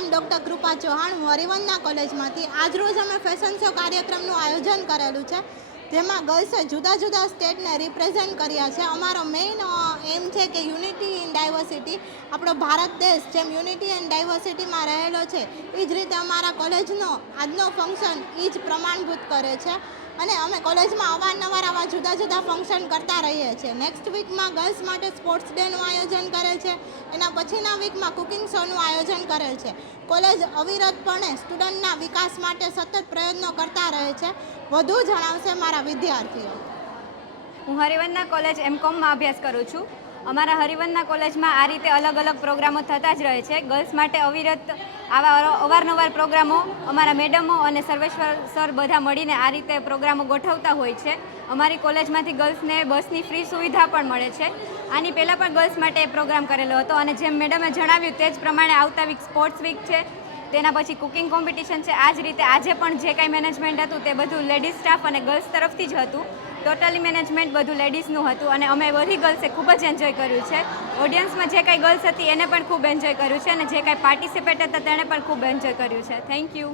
નામ ડૉક્ટર કૃપા ચૌહાણ, હું હરિવંદના કોલેજમાંથી. આજરોજ અમે ફેશન શો કાર્યક્રમનું આયોજન કરેલું છે, જેમાં ગર્લ્સે જુદા જુદા સ્ટેટને રિપ્રેઝેન્ટ કર્યા છે. અમારો મેઇન એમ છે કે યુનિટી ઇન ડાયવર્સિટી. આપણો ભારત દેશ જેમ યુનિટી એન્ડ ડાયવર્સિટીમાં રહેલો છે, એ જ રીતે અમારા કોલેજનો આજનો ફંક્શન એ જ પ્રમાણભૂત કરે છે. અને અમે કોલેજમાં અવારનવાર આવા જુદા જુદા ફંક્શન કરતા રહીએ છીએ. નેક્સ્ટ વીકમાં ગર્લ્સ માટે સ્પોર્ટ્સ ડેનું આયોજન કરે છે. એના પછીના વીકમાં કુકિંગ શોનું આયોજન કરે છે. કોલેજ અવિરતપણે સ્ટુડન્ટના વિકાસ માટે સતત પ્રયત્નો કરતા રહે છે. વધુ જણાવશે મારા વિદ્યાર્થીઓ. હું હરિવંદના કોલેજ M.Com અભ્યાસ કરું છું. અમારા હરિવંદના કોલેજમાં આ રીતે અલગ અલગ પ્રોગ્રામો થતા જ રહે છે. ગર્લ્સ માટે અવિરત આવા અવારનવાર પ્રોગ્રામો અમારા મેડમો અને સર્વેશ્વર સર બધા મળીને આ રીતે પ્રોગ્રામો ગોઠવતા હોય છે. અમારી કોલેજમાંથી ગર્લ્સને બસની ફ્રી સુવિધા પણ મળે છે. આની પહેલાં પણ ગર્લ્સ માટે પ્રોગ્રામ કરેલો હતો અને જેમ મેડમે જણાવ્યું તે જ પ્રમાણે આવતા વીક સ્પોર્ટ્સ વીક છે, તેના પછી કુકિંગ કોમ્પિટિશન છે. આ જ રીતે આજે પણ જે કાંઈ મેનેજમેન્ટ હતું તે બધું લેડીઝ સ્ટાફ અને ગર્લ્સ તરફથી જ હતું. ટોટલી મેનેજમેન્ટ બધું લેડીઝનું હતું અને અમે બધી ગર્લ્સે ખૂબ જ એન્જોય કર્યું છે. ઓડિયન્સમાં જે કાંઈ ગર્લ્સ હતી એને પણ ખૂબ એન્જોય કર્યું છે અને જે કાંઈ પાર્ટિસિપેટ હતા તેણે પણ ખૂબ એન્જોય કર્યું છે. Thank you.